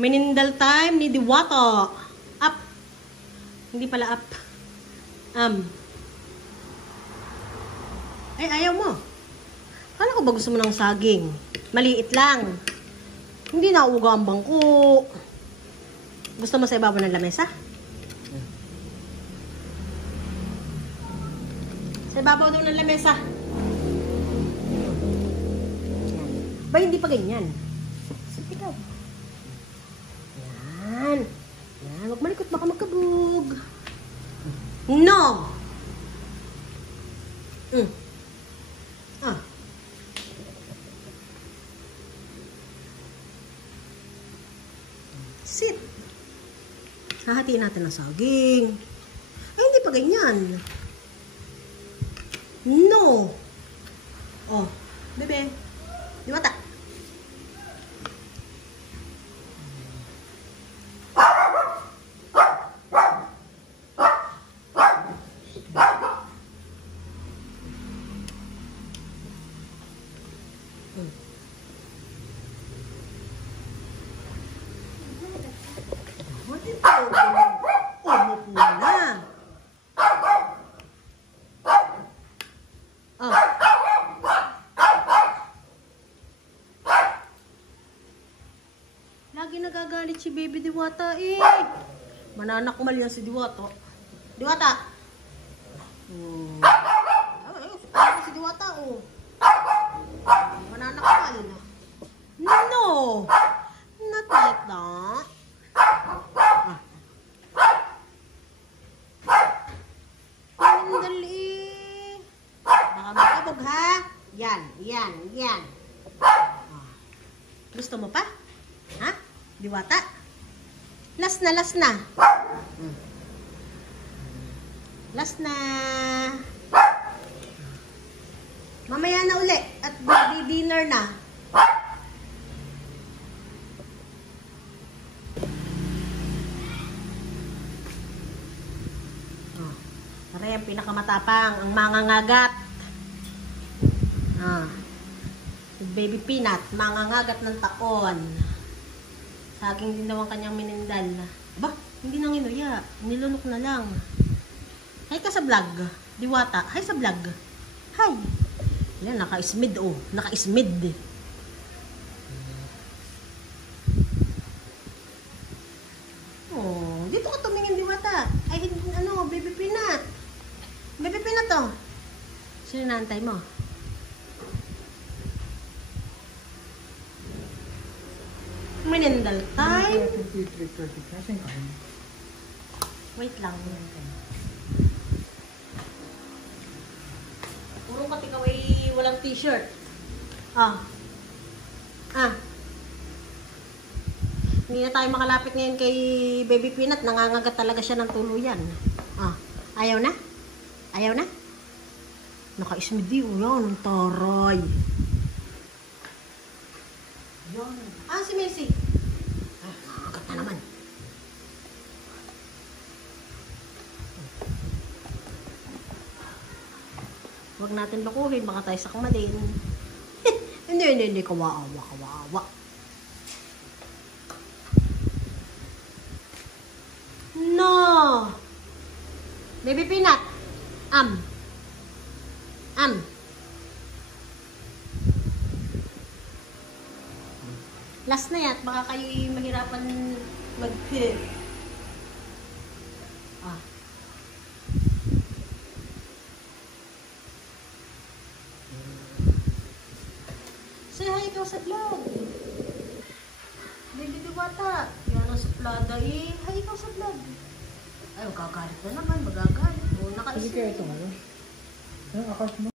Minindal time ni Diwata. Up. Hindi pala up. Ay, ayaw mo. Kala ko ba gusto mo ng saging? Maliit lang. Hindi nauuga ang bangko. Gusto mo sa ibabaw ng lamesa? Sa ibabaw daw ng lamesa. Ba, hindi pa ganyan. Ikaw. Yan. Yan. Huwag malikot, baka magkabog. No! Sit. Hahatiin natin ang saging. Ay, hindi pa ganyan. No! Oh, bebe. Diwata. Umot mo na. Oh. Lagi nagagalit si Baby Diwata eh. Mananakmal yan si Diwata. Diwata. Ay, si Diwata oh. Mananakmal. No. Not like that. Dali. Baka magkabog ha. Yan. Gusto mo pa? Ha? Diwata? Last na. Last na. Mamaya na uli. At dinner na. Para yung pinakamatapang, ang mangangagat. Baby Peanut, mangangagat ng taon. Saging din daw ang kanyang minindal. Ba, hindi nang inuya. Nilunok na lang. Hi ka sa vlog. Diwata, hi sa vlog. Hi. Yan, naka-ismid oh. Naka-ismid. Oh, dito ka tumingin Diwata. Ay, ano, Baby Peanut. Baby Peanut to. Sino naantay mo? Minindal time. Wait lang. Puro ka ikaw ay walang t-shirt. Hindi na tayo makalapit ngayon kay Baby Peanut. Nangangagat talaga siya ng tuluyan. Ayaw na? Ayaw na? Naka-ismidi. Yan, ang taray. Yan. Si Messi. Nakagat na naman. Huwag natin lukuhin. Baka tayo sakmalin. Hindi. Kawawa. No! Baby Peanut. Last na yan. Baka kayo mahirapan mag-hit. Say hi ikaw sa vlog. Baby Diwata. Yan ang suplada eh. Hi ikaw sa vlog. Ay, magagalit na naman. Magagalit. Naka-isip. Hindi kaya ito ngayon. Anong account mo?